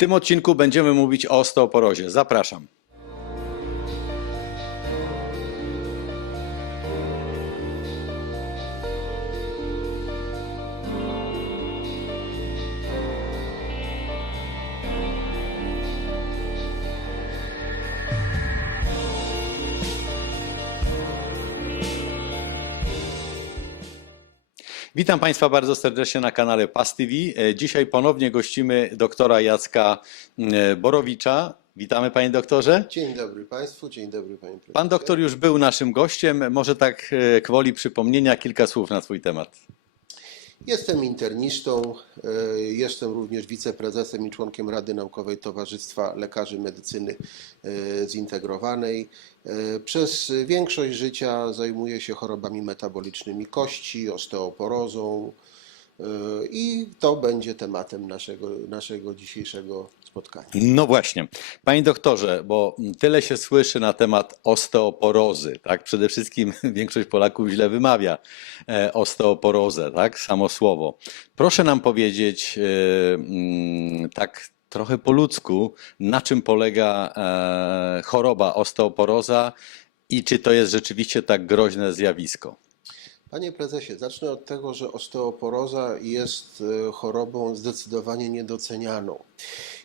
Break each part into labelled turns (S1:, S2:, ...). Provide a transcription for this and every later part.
S1: tym odcinku będziemy mówić o osteoporozie. Zapraszam. Witam Państwa bardzo serdecznie na kanale PAS TV. E, Dzisiaj ponownie gościmy doktora Jacka e, Borowicza. Witamy Panie doktorze.
S2: Dzień dobry Państwu, dzień dobry Panie Prezesie.
S1: Pan doktor już był naszym gościem. Może tak e, gwoli przypomnienia kilka słów na swój temat.
S2: Jestem internistą, e, jestem również wiceprezesem i członkiem Rady Naukowej Towarzystwa Lekarzy Medycyny e, Zintegrowanej. E, Przez większość życia zajmuję się chorobami metabolicznymi kości, osteoporozą i to będzie tematem naszego, naszego dzisiejszego spotkania.
S1: No właśnie. Panie doktorze, bo tyle się słyszy na temat osteoporozy, tak? Przede wszystkim większość Polaków źle wymawia e, osteoporozę, tak? Samo słowo. Proszę nam powiedzieć e, mm, tak trochę po ludzku, na czym polega e, choroba osteoporoza i czy to jest rzeczywiście tak groźne zjawisko?
S2: Panie prezesie, zacznę od tego, że osteoporoza jest e, chorobą zdecydowanie niedocenianą.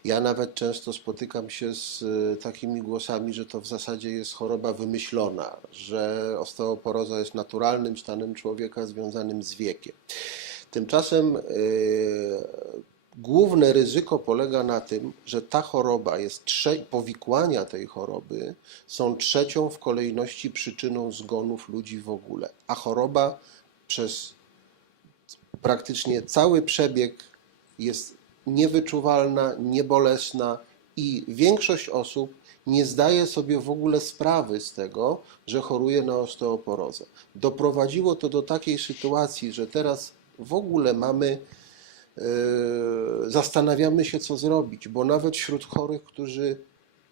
S2: Ja nawet często spotykam się z e, takimi głosami, że to w zasadzie jest choroba wymyślona, że osteoporoza jest naturalnym stanem człowieka związanym z wiekiem. Tymczasem e, Główne ryzyko polega na tym, że ta choroba jest trze- powikłania tej choroby są trzecią w kolejności przyczyną zgonów ludzi w ogóle, a choroba przez praktycznie cały przebieg jest niewyczuwalna, niebolesna i większość osób nie zdaje sobie w ogóle sprawy z tego, że choruje na osteoporozę. Doprowadziło to do takiej sytuacji, że teraz w ogóle mamy zastanawiamy się, co zrobić, bo nawet wśród chorych, którzy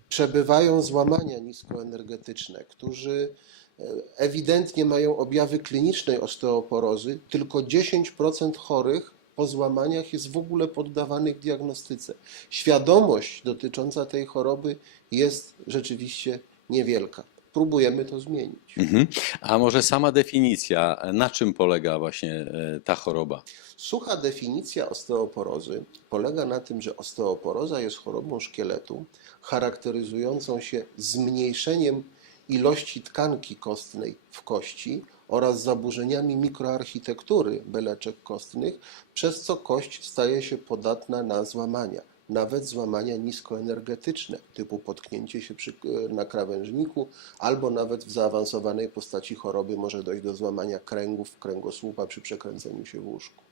S2: przebywają złamania niskoenergetyczne, którzy e, ewidentnie mają objawy klinicznej osteoporozy, tylko 10% chorych po złamaniach jest w ogóle poddawanych diagnostyce. Świadomość dotycząca tej choroby jest rzeczywiście niewielka. Próbujemy to zmienić. Mhm.
S1: A może sama definicja, na czym polega właśnie e, ta choroba?
S2: Sucha definicja osteoporozy polega na tym, że osteoporoza jest chorobą szkieletu charakteryzującą się zmniejszeniem ilości tkanki kostnej w kości oraz zaburzeniami mikroarchitektury beleczek kostnych, przez co kość staje się podatna na złamania, nawet złamania niskoenergetyczne, typu potknięcie się przy, na krawężniku, albo nawet w zaawansowanej postaci choroby może dojść do złamania kręgów, kręgosłupa przy przekręceniu się w łóżku.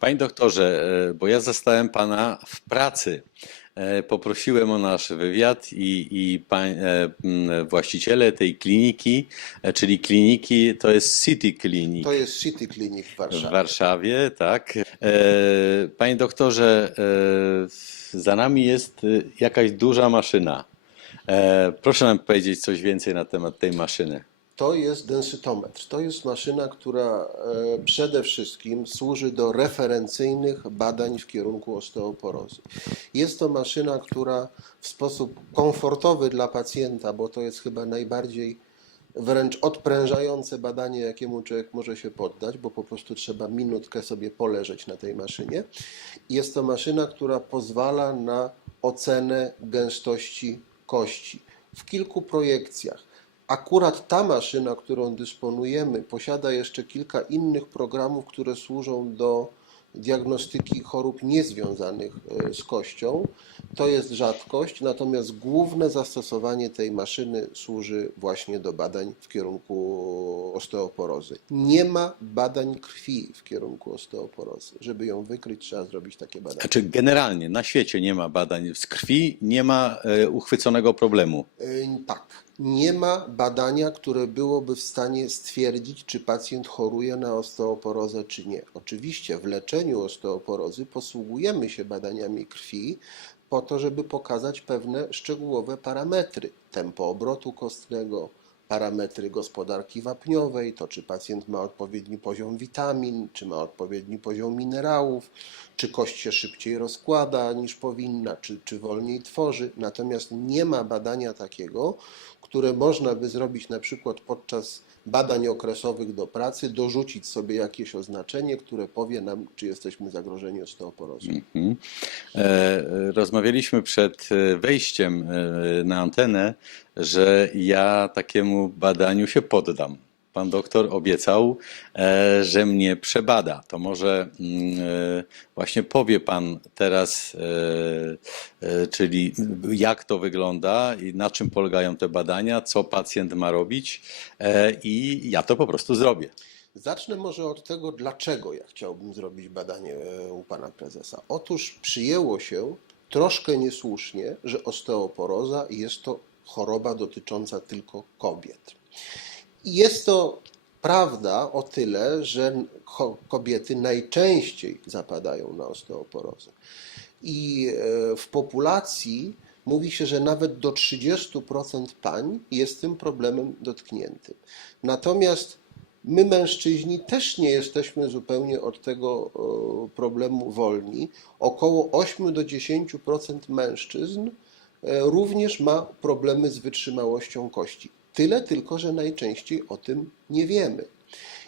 S1: Panie doktorze, e, bo ja zastałem pana w pracy. E, Poprosiłem o nasz wywiad i, i pań, e, właściciele tej kliniki, e, czyli kliniki, to jest City Clinic
S2: To jest City Clinic w w Warszawie.
S1: Warszawie, tak. E, Panie doktorze, e, za nami jest e, jakaś duża maszyna. E, Proszę nam powiedzieć coś więcej na temat tej maszyny.
S2: To jest densytometr. To jest maszyna, która e, przede wszystkim służy do referencyjnych badań w kierunku osteoporozy. Jest to maszyna, która w sposób komfortowy dla pacjenta, bo to jest chyba najbardziej wręcz odprężające badanie, jakiemu człowiek może się poddać, bo po prostu trzeba minutkę sobie poleżeć na tej maszynie. Jest to maszyna, która pozwala na ocenę gęstości kości w kilku projekcjach. Akurat ta maszyna, którą dysponujemy, posiada jeszcze kilka innych programów, które służą do diagnostyki chorób niezwiązanych e, z kością. To jest rzadkość, natomiast główne zastosowanie tej maszyny służy właśnie do badań w kierunku osteoporozy. Nie ma badań krwi w kierunku osteoporozy. Żeby ją wykryć, trzeba zrobić takie badania.
S1: Znaczy, generalnie na świecie nie ma badań z krwi, nie ma e, uchwyconego problemu. Yy,
S2: Tak. Nie ma badania, które byłoby w stanie stwierdzić, czy pacjent choruje na osteoporozę, czy nie. Oczywiście w leczeniu osteoporozy posługujemy się badaniami krwi po to, żeby pokazać pewne szczegółowe parametry tempo obrotu kostnego, parametry gospodarki wapniowej, to czy pacjent ma odpowiedni poziom witamin, czy ma odpowiedni poziom minerałów, czy kość się szybciej rozkłada niż powinna, czy, czy wolniej tworzy. Natomiast nie ma badania takiego, które można by zrobić na przykład podczas badań okresowych do pracy, dorzucić sobie jakieś oznaczenie, które powie nam, czy jesteśmy zagrożeni osteoporozą. Mhm.
S1: E, Rozmawialiśmy przed e, wejściem e, na antenę, że ja takiemu badaniu się poddam. Pan doktor obiecał, e, że mnie przebada. To może mm, e, właśnie powie Pan teraz, e, czyli jak to wygląda i na czym polegają te badania, co pacjent ma robić i ja to po prostu zrobię.
S2: Zacznę może od tego, dlaczego ja chciałbym zrobić badanie u pana prezesa. Otóż przyjęło się troszkę niesłusznie, że osteoporoza jest to choroba dotycząca tylko kobiet. Jest to prawda o tyle, że kobiety najczęściej zapadają na osteoporozę. I e, w populacji mówi się, że nawet do 30% pań jest tym problemem dotkniętym. Natomiast my, mężczyźni, też nie jesteśmy zupełnie od tego problemu wolni. Około 8 do 10% mężczyzn e, również ma problemy z wytrzymałością kości. Tyle tylko, że najczęściej o tym nie wiemy.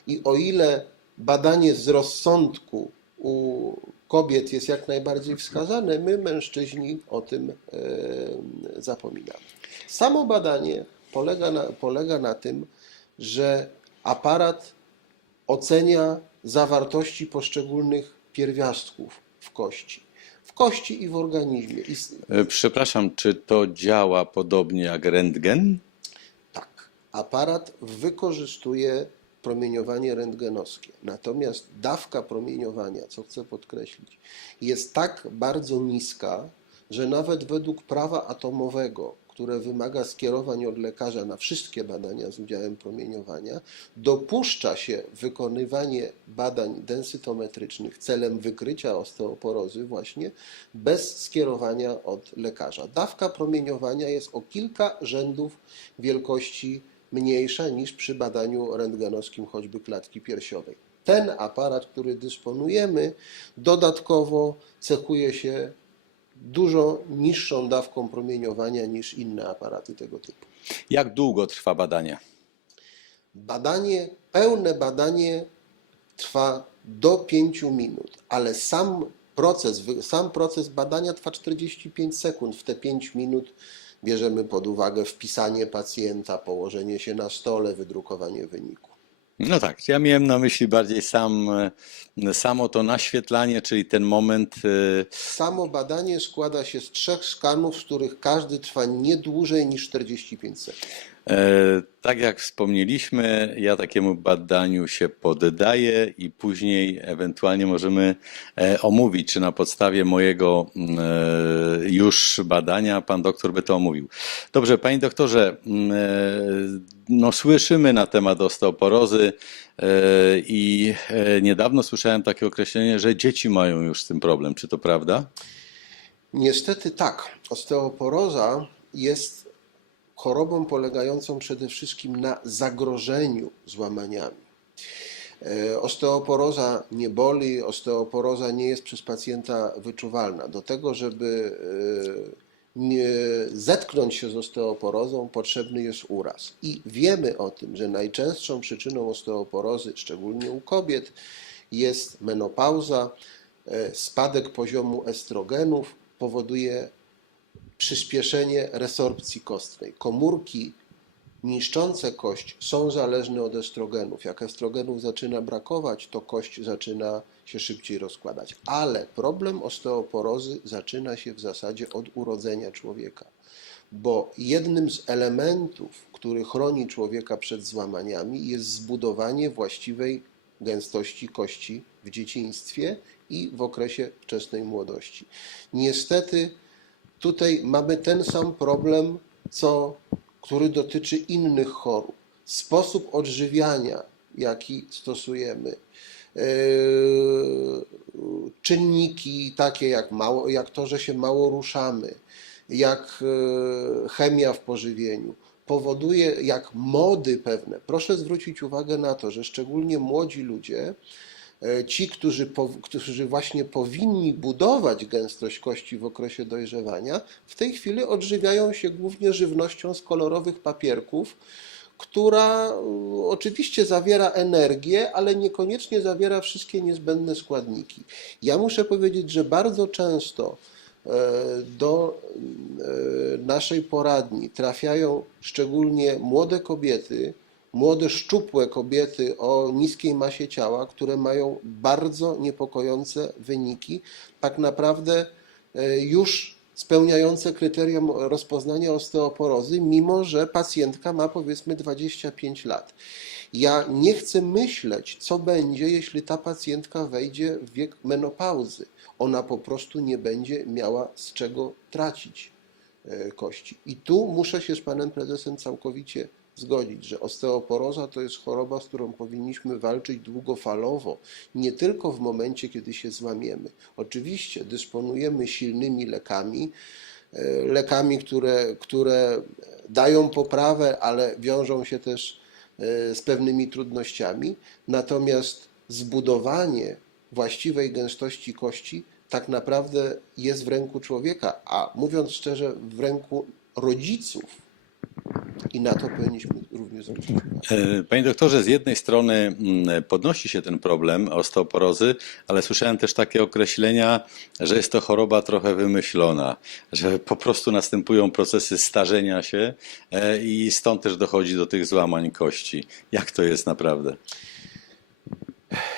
S2: I o ile badanie z rozsądku u kobiet jest jak najbardziej wskazane, my mężczyźni o tym zapominamy. Samo badanie polega na, polega na tym, że aparat ocenia zawartości poszczególnych pierwiastków w kości. W kości i w organizmie.
S1: E, Przepraszam, czy to działa podobnie jak rentgen?
S2: Aparat wykorzystuje promieniowanie rentgenowskie. Natomiast dawka promieniowania, co chcę podkreślić, jest tak bardzo niska, że nawet według prawa atomowego, które wymaga skierowań od lekarza na wszystkie badania z udziałem promieniowania, dopuszcza się wykonywanie badań densytometrycznych celem wykrycia osteoporozy właśnie bez skierowania od lekarza. Dawka promieniowania jest o kilka rzędów wielkości mniejsza niż przy badaniu rentgenowskim choćby klatki piersiowej. Ten aparat, który dysponujemy, dodatkowo cechuje się dużo niższą dawką promieniowania niż inne aparaty tego typu.
S1: Jak długo trwa badanie?
S2: Badanie, pełne badanie trwa do 5 minut, ale sam proces, sam proces badania trwa 45 sekund. W te 5 minut bierzemy pod uwagę wpisanie pacjenta, położenie się na stole, wydrukowanie wyniku.
S1: No tak, ja miałem na myśli bardziej sam, e, samo to naświetlanie, czyli ten moment. e,
S2: Samo badanie składa się z trzech skanów, z których każdy trwa nie dłużej niż 45 sekund.
S1: E, Tak jak wspomnieliśmy, ja takiemu badaniu się poddaję i później ewentualnie możemy e, omówić, czy na podstawie mojego mm, e, już badania pan doktor by to omówił. Dobrze, panie doktorze, mm, no słyszymy na temat osteoporozy i niedawno słyszałem takie określenie, że dzieci mają już z tym problem. Czy to prawda?
S2: Niestety tak. Osteoporoza jest chorobą polegającą przede wszystkim na zagrożeniu złamaniami. E, Osteoporoza nie boli, osteoporoza nie jest przez pacjenta wyczuwalna. Do tego, żeby e, nie zetknąć się z osteoporozą, potrzebny jest uraz. I wiemy o tym, że najczęstszą przyczyną osteoporozy, szczególnie u kobiet, jest menopauza, e, spadek poziomu estrogenów powoduje przyspieszenie resorpcji kostnej. Komórki niszczące kość są zależne od estrogenów. Jak estrogenów zaczyna brakować, to kość zaczyna się szybciej rozkładać. Ale problem osteoporozy zaczyna się w zasadzie od urodzenia człowieka, bo jednym z elementów, który chroni człowieka przed złamaniami, jest zbudowanie właściwej gęstości kości w dzieciństwie i w okresie wczesnej młodości. Niestety tutaj mamy ten sam problem, co, który dotyczy innych chorób. Sposób odżywiania, jaki stosujemy, yy, czynniki takie jak, mało, jak to, że się mało ruszamy, jak yy, chemia w pożywieniu, powoduje, jak mody pewne. Proszę zwrócić uwagę na to, że szczególnie młodzi ludzie, ci, którzy, po, którzy właśnie powinni budować gęstość kości w okresie dojrzewania, w tej chwili odżywiają się głównie żywnością z kolorowych papierków, która y, oczywiście zawiera energię, ale niekoniecznie zawiera wszystkie niezbędne składniki. Ja muszę powiedzieć, że bardzo często e, do e, naszej poradni trafiają szczególnie młode kobiety, młode szczupłe kobiety o niskiej masie ciała, które mają bardzo niepokojące wyniki, tak naprawdę e, już spełniające kryterium rozpoznania osteoporozy, mimo że pacjentka ma powiedzmy 25 lat. Ja nie chcę myśleć, co będzie, jeśli ta pacjentka wejdzie w wiek menopauzy. Ona po prostu nie będzie miała z czego tracić e, kości. I tu muszę się z panem prezesem całkowicie zgodzić, że osteoporoza to jest choroba, z którą powinniśmy walczyć długofalowo, nie tylko w momencie, kiedy się złamiemy. Oczywiście dysponujemy silnymi lekami, e, lekami, które, które dają poprawę, ale wiążą się też e, z pewnymi trudnościami. Natomiast zbudowanie właściwej gęstości kości tak naprawdę jest w ręku człowieka, a mówiąc szczerze, w ręku rodziców. I na to powinniśmy również zwrócić uwagę.
S1: E, Panie doktorze, z jednej strony mm, podnosi się ten problem osteoporozy, ale słyszałem też takie określenia, że jest to choroba trochę wymyślona, że po prostu następują procesy starzenia się e, i stąd też dochodzi do tych złamań kości. Jak to jest naprawdę?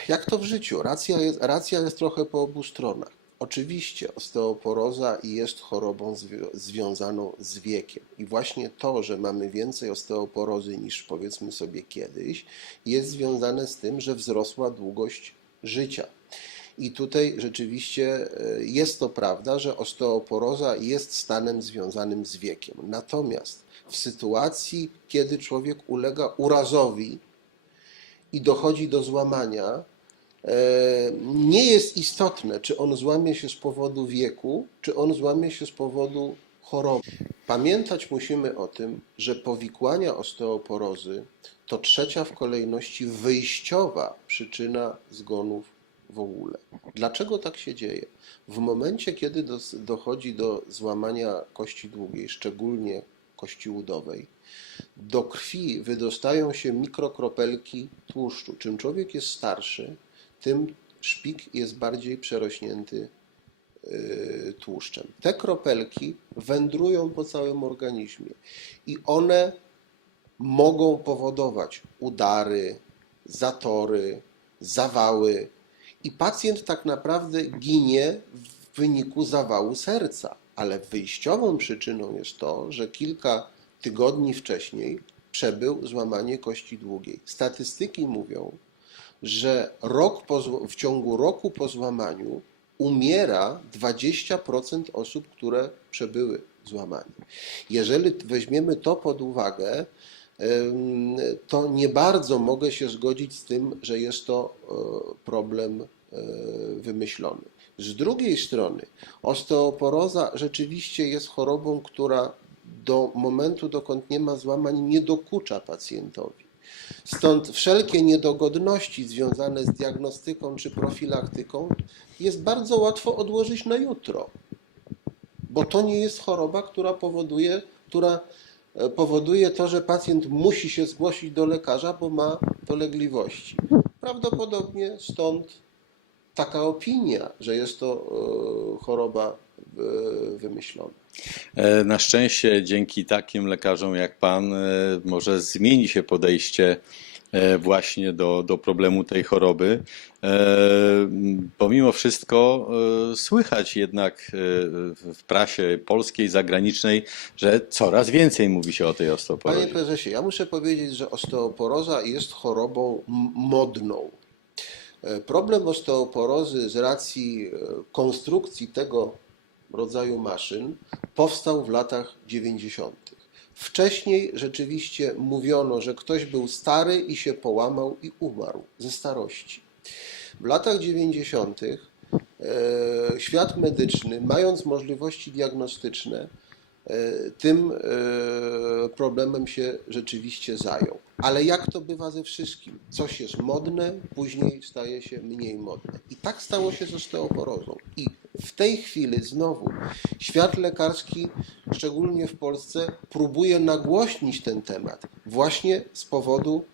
S2: Jak to w życiu? Racja jest, racja jest trochę po obu stronach. Oczywiście osteoporoza jest chorobą zwi- związaną z wiekiem. I właśnie to, że mamy więcej osteoporozy niż powiedzmy sobie kiedyś, jest związane z tym, że wzrosła długość życia. I tutaj rzeczywiście e, jest to prawda, że osteoporoza jest stanem związanym z wiekiem. Natomiast w sytuacji, kiedy człowiek ulega urazowi, i dochodzi do złamania, nie jest istotne, czy on złamie się z powodu wieku, czy on złamie się z powodu choroby. Pamiętać musimy o tym, że powikłania osteoporozy to trzecia w kolejności wyjściowa przyczyna zgonów w ogóle. Dlaczego tak się dzieje? W momencie, kiedy dochodzi do złamania kości długiej, szczególnie kości udowej, do krwi wydostają się mikrokropelki tłuszczu. Czym człowiek jest starszy, tym szpik jest bardziej przerośnięty y, tłuszczem. Te kropelki wędrują po całym organizmie i one mogą powodować udary, zatory, zawały i pacjent tak naprawdę ginie w wyniku zawału serca. Ale wyjściową przyczyną jest to, że kilka tygodni wcześniej przebył złamanie kości długiej. Statystyki mówią, że rok po, w ciągu roku po złamaniu umiera 20% osób, które przebyły złamanie. Jeżeli weźmiemy to pod uwagę, to nie bardzo mogę się zgodzić z tym, że jest to e, problem e, wymyślony. Z drugiej strony, osteoporoza rzeczywiście jest chorobą, która do momentu, dokąd nie ma złamań, nie dokucza pacjentowi. Stąd wszelkie niedogodności związane z diagnostyką czy profilaktyką jest bardzo łatwo odłożyć na jutro, bo to nie jest choroba, która powoduje, która e, powoduje to, że pacjent musi się zgłosić do lekarza, bo ma dolegliwości. Prawdopodobnie stąd taka opinia, że jest to e, choroba e, wymyślona.
S1: E, Na szczęście dzięki takim lekarzom jak pan e, może zmieni się podejście właśnie do, do problemu tej choroby. Pomimo wszystko słychać jednak w prasie polskiej, zagranicznej, że coraz więcej mówi się o tej Panie osteoporozie.
S2: prezesie, ja muszę powiedzieć, że osteoporoza jest chorobą modną. Problem osteoporozy z racji konstrukcji tego rodzaju maszyn powstał w latach 90. Wcześniej rzeczywiście mówiono, że ktoś był stary i się połamał i umarł ze starości. W latach 90. e, świat medyczny, mając możliwości diagnostyczne, tym e, problemem się rzeczywiście zajął. Ale jak to bywa ze wszystkim? Coś jest modne, później staje się mniej modne. I tak stało się z osteoporozą. I w tej chwili znowu świat lekarski, szczególnie w Polsce, próbuje nagłośnić ten temat właśnie z powodu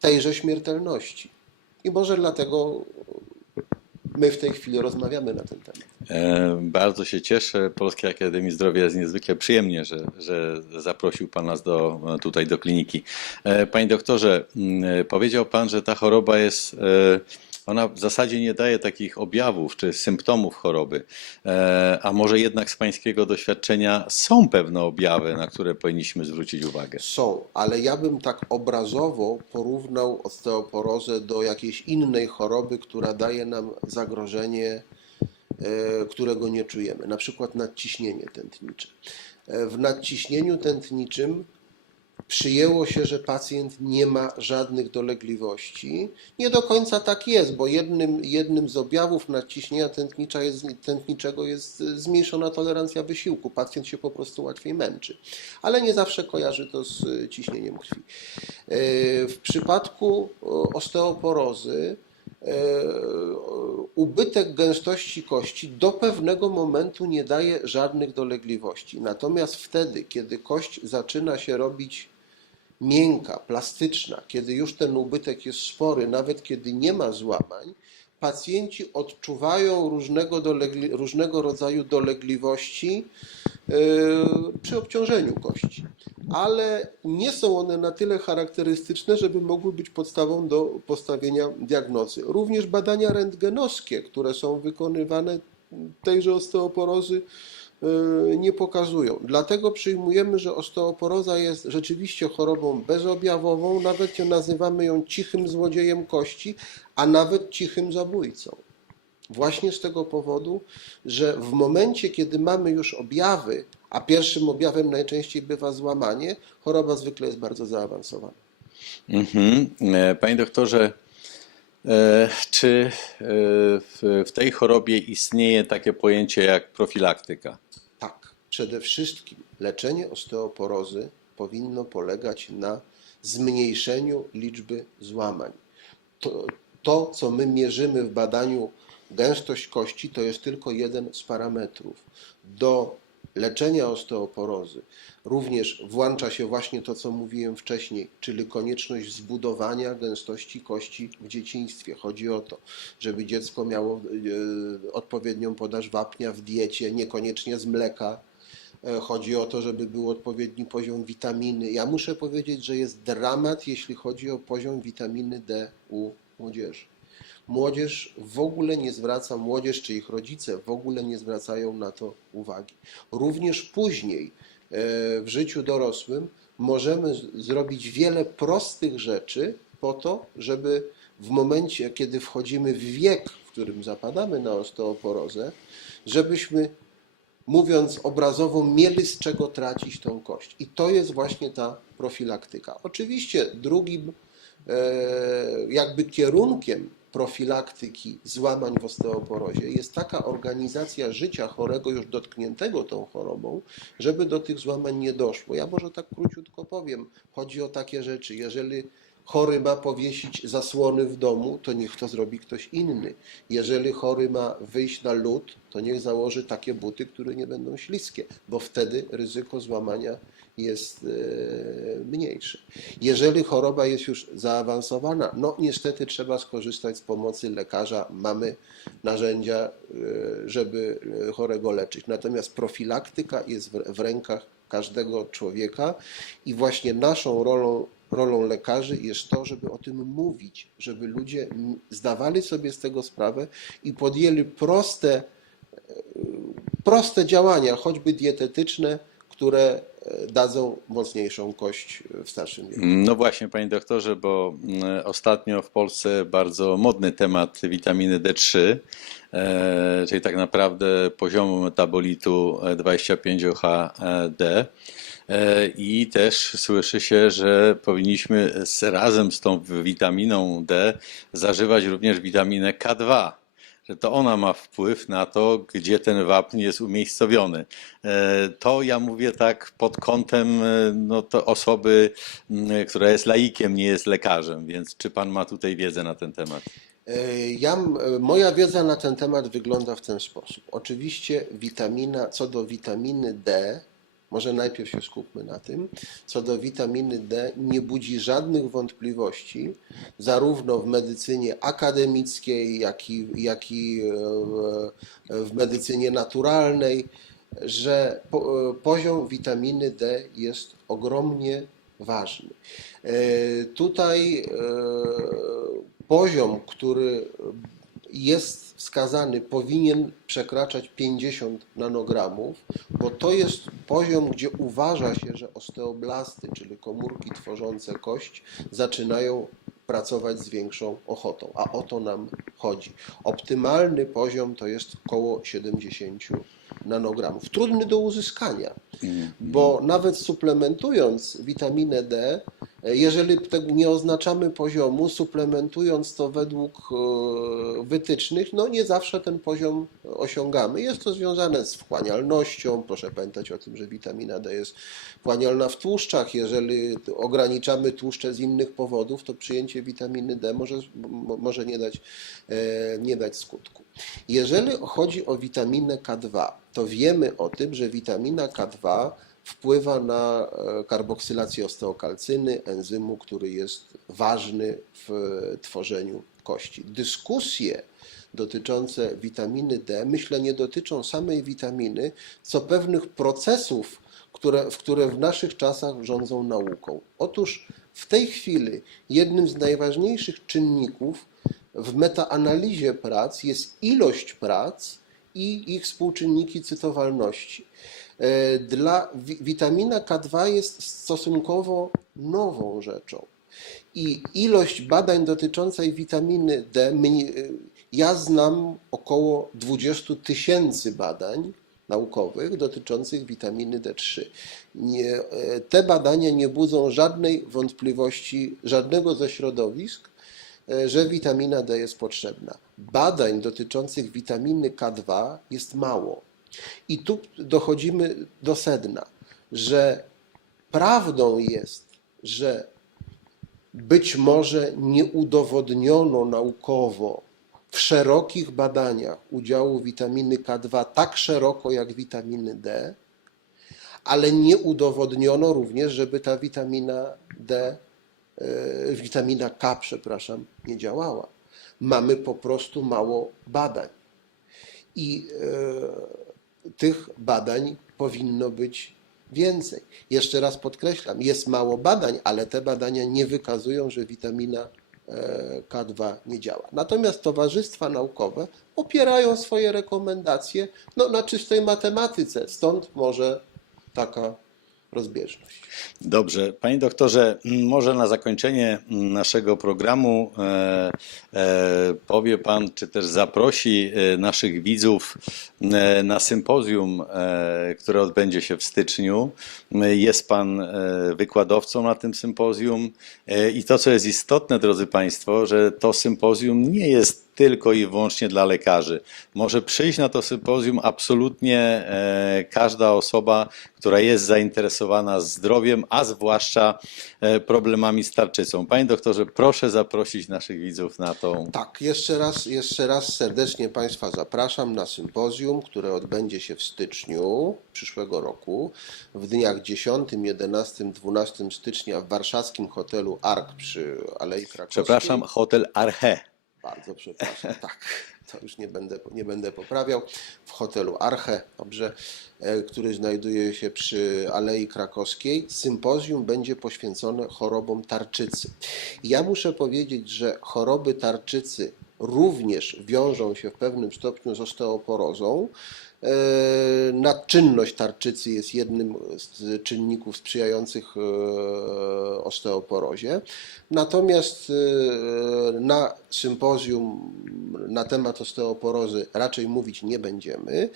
S2: tejże śmiertelności. I może dlatego my w tej chwili rozmawiamy na ten temat.
S1: E, Bardzo się cieszę. Polskiej Akademii Zdrowia jest niezwykle przyjemnie, że, że zaprosił Pan nas do, tutaj do kliniki. E, Panie doktorze, mm, powiedział Pan, że ta choroba jest, e, ona w zasadzie nie daje takich objawów czy symptomów choroby, E, a może jednak z Pańskiego doświadczenia są pewne objawy, na które powinniśmy zwrócić uwagę.
S2: Są, ale ja bym tak obrazowo porównał osteoporozę do jakiejś innej choroby, która daje nam zagrożenie, e, którego nie czujemy, na przykład nadciśnienie tętnicze. E, W nadciśnieniu tętniczym przyjęło się, że pacjent nie ma żadnych dolegliwości. Nie do końca tak jest, bo jednym, jednym z objawów nadciśnienia tętnicza jest, tętniczego jest e, zmniejszona tolerancja wysiłku. Pacjent się po prostu łatwiej męczy. Ale nie zawsze kojarzy to z e, ciśnieniem krwi. E, W przypadku osteoporozy e, ubytek gęstości kości do pewnego momentu nie daje żadnych dolegliwości. Natomiast wtedy, kiedy kość zaczyna się robić miękka, plastyczna, kiedy już ten ubytek jest spory, nawet kiedy nie ma złamań, pacjenci odczuwają różnego, dolegli, różnego rodzaju dolegliwości yy, przy obciążeniu kości. Ale nie są one na tyle charakterystyczne, żeby mogły być podstawą do postawienia diagnozy. Również badania rentgenowskie, które są wykonywane tejże osteoporozy, nie pokazują. Dlatego przyjmujemy, że osteoporoza jest rzeczywiście chorobą bezobjawową, nawet ją nazywamy ją cichym złodziejem kości, a nawet cichym zabójcą. Właśnie z tego powodu, że w momencie, kiedy mamy już objawy, a pierwszym objawem najczęściej bywa złamanie, choroba zwykle jest bardzo zaawansowana.
S1: Mhm. E, Panie doktorze, e, czy e, w tej chorobie istnieje takie pojęcie jak profilaktyka?
S2: Przede wszystkim leczenie osteoporozy powinno polegać na zmniejszeniu liczby złamań. To, to, co my mierzymy w badaniu gęstość kości, to jest tylko jeden z parametrów. Do leczenia osteoporozy również włącza się właśnie to, co mówiłem wcześniej, czyli konieczność zbudowania gęstości kości w dzieciństwie. Chodzi o to, żeby dziecko miało e, odpowiednią podaż wapnia w diecie, niekoniecznie z mleka, Chodzi o to, żeby był odpowiedni poziom witaminy. Ja muszę powiedzieć, że jest dramat, jeśli chodzi o poziom witaminy D u młodzieży. Młodzież w ogóle nie zwraca, młodzież czy ich rodzice w ogóle nie zwracają na to uwagi. Również później e, w życiu dorosłym możemy zrobić wiele prostych rzeczy po to, żeby w momencie, kiedy wchodzimy w wiek, w którym zapadamy na osteoporozę, żebyśmy mówiąc obrazowo, mieli z czego tracić tą kość. I to jest właśnie ta profilaktyka. Oczywiście drugim e, jakby kierunkiem profilaktyki złamań w osteoporozie jest taka organizacja życia chorego już dotkniętego tą chorobą, żeby do tych złamań nie doszło. Ja może tak króciutko powiem. Chodzi o takie rzeczy. Jeżeli chory ma powiesić zasłony w domu, to niech to zrobi ktoś inny. Jeżeli chory ma wyjść na lód, to niech założy takie buty, które nie będą śliskie, bo wtedy ryzyko złamania jest e, mniejsze. Jeżeli choroba jest już zaawansowana, no niestety trzeba skorzystać z pomocy lekarza. Mamy narzędzia, e, żeby e, chorego leczyć. Natomiast profilaktyka jest w, w rękach każdego człowieka i właśnie naszą rolą rolą lekarzy jest to, żeby o tym mówić, żeby ludzie zdawali sobie z tego sprawę i podjęli proste, e, proste działania, choćby dietetyczne, które e, dadzą mocniejszą kość w starszym wieku.
S1: No właśnie, panie doktorze, bo ostatnio w Polsce bardzo modny temat witaminy D3, e, czyli tak naprawdę poziomu metabolitu e, 25-OHD. E, I też słyszy się, że powinniśmy z, razem z tą witaminą D zażywać również witaminę K2, że to ona ma wpływ na to, gdzie ten wapń jest umiejscowiony. E, To ja mówię tak pod kątem e, no, to osoby, która jest laikiem, nie jest lekarzem, więc czy pan ma tutaj wiedzę na ten temat?
S2: Ja, moja wiedza na ten temat wygląda w ten sposób. Oczywiście witamina, co do witaminy D, może najpierw się skupmy na tym, co do witaminy D nie budzi żadnych wątpliwości, zarówno w medycynie akademickiej, jak i, jak i e, w, w medycynie naturalnej, że po, e, poziom witaminy D jest ogromnie ważny. E, Tutaj poziom, który jest wskazany, powinien przekraczać 50 nanogramów, bo to jest poziom, gdzie uważa się, że osteoblasty, czyli komórki tworzące kość, zaczynają pracować z większą ochotą, a o to nam chodzi. Optymalny poziom to jest około 70 nanogramów. Trudny do uzyskania, bo nawet suplementując witaminę D, jeżeli tego nie oznaczamy poziomu, suplementując to według e, wytycznych, no nie zawsze ten poziom osiągamy. Jest to związane z wchłanialnością. Proszę pamiętać o tym, że witamina D jest wchłanialna w tłuszczach. Jeżeli ograniczamy tłuszcze z innych powodów, to przyjęcie witaminy D może, mo- może nie, dać, e, nie dać skutku. Jeżeli chodzi o witaminę K2, to wiemy o tym, że witamina K2 wpływa na e, karboksylację osteokalcyny, enzymu, który jest ważny w tworzeniu kości. Dyskusje dotyczące witaminy D, myślę, nie dotyczą samej witaminy, co pewnych procesów, które, w które w naszych czasach rządzą nauką. Otóż w tej chwili jednym z najważniejszych czynników w metaanalizie prac jest ilość prac i ich współczynniki cytowalności. E, Dla wi- witamina K2 jest stosunkowo nową rzeczą. I ilość badań dotyczącej witaminy D, mnie- ja znam około 20 tysięcy badań naukowych dotyczących witaminy D3. Nie, e, te badania nie budzą żadnej wątpliwości, żadnego ze środowisk, e, że witamina D jest potrzebna. Badań dotyczących witaminy K2 jest mało. I tu dochodzimy do sedna, że prawdą jest, że być może nie udowodniono naukowo w szerokich badaniach udziału witaminy K2 tak szeroko jak witaminy D, ale nie udowodniono również, żeby ta witamina D, e, witamina K, przepraszam, nie działała. Mamy po prostu mało badań. I e, tych badań powinno być więcej. Jeszcze raz podkreślam, jest mało badań, ale te badania nie wykazują, że witamina e, K2 nie działa. Natomiast towarzystwa naukowe opierają swoje rekomendacje no, na czystej matematyce, stąd może taka rozbieżność.
S1: Dobrze, panie doktorze, może na zakończenie naszego programu e, e, powie pan, czy też zaprosi e, naszych widzów na sympozjum, które odbędzie się w styczniu. Jest pan wykładowcą na tym sympozjum i to, co jest istotne, drodzy państwo, że to sympozjum nie jest tylko i wyłącznie dla lekarzy. Może przyjść na to sympozjum absolutnie e, każda osoba, która jest zainteresowana zdrowiem, a zwłaszcza e, problemami z tarczycą. Panie doktorze, proszę zaprosić naszych widzów na tą.
S2: Tak, jeszcze raz, jeszcze raz serdecznie Państwa zapraszam na sympozjum, które odbędzie się w styczniu przyszłego roku, w dniach 10, 11, 12 stycznia w warszawskim hotelu ARK przy Alei Krakowskiej.
S1: Przepraszam, hotel Arche.
S2: Bardzo przepraszam, tak, to już nie będę, nie będę poprawiał. W hotelu Arche, dobrze, e, który znajduje się przy Alei Krakowskiej, sympozjum będzie poświęcone chorobom tarczycy. Ja muszę powiedzieć, że choroby tarczycy również wiążą się w pewnym stopniu z osteoporozą. E, Nadczynność tarczycy jest jednym z czynników sprzyjających e, osteoporozie. Natomiast e, na sympozjum na temat osteoporozy raczej mówić nie będziemy.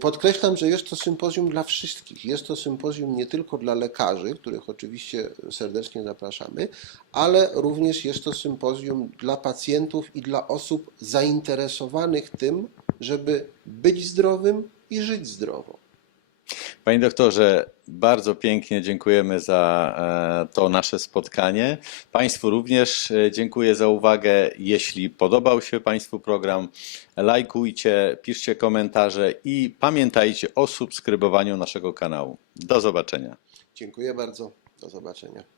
S2: Podkreślam, że jest to sympozjum dla wszystkich. Jest to sympozjum nie tylko dla lekarzy, których oczywiście serdecznie zapraszamy, ale również jest to sympozjum dla pacjentów i dla osób zainteresowanych tym, żeby być zdrowym i żyć zdrowo.
S1: Panie doktorze, bardzo pięknie dziękujemy za e, to nasze spotkanie. Państwu również e, dziękuję za uwagę. Jeśli podobał się Państwu program, lajkujcie, piszcie komentarze i pamiętajcie o subskrybowaniu naszego kanału. Do zobaczenia.
S2: Dziękuję bardzo. Do zobaczenia.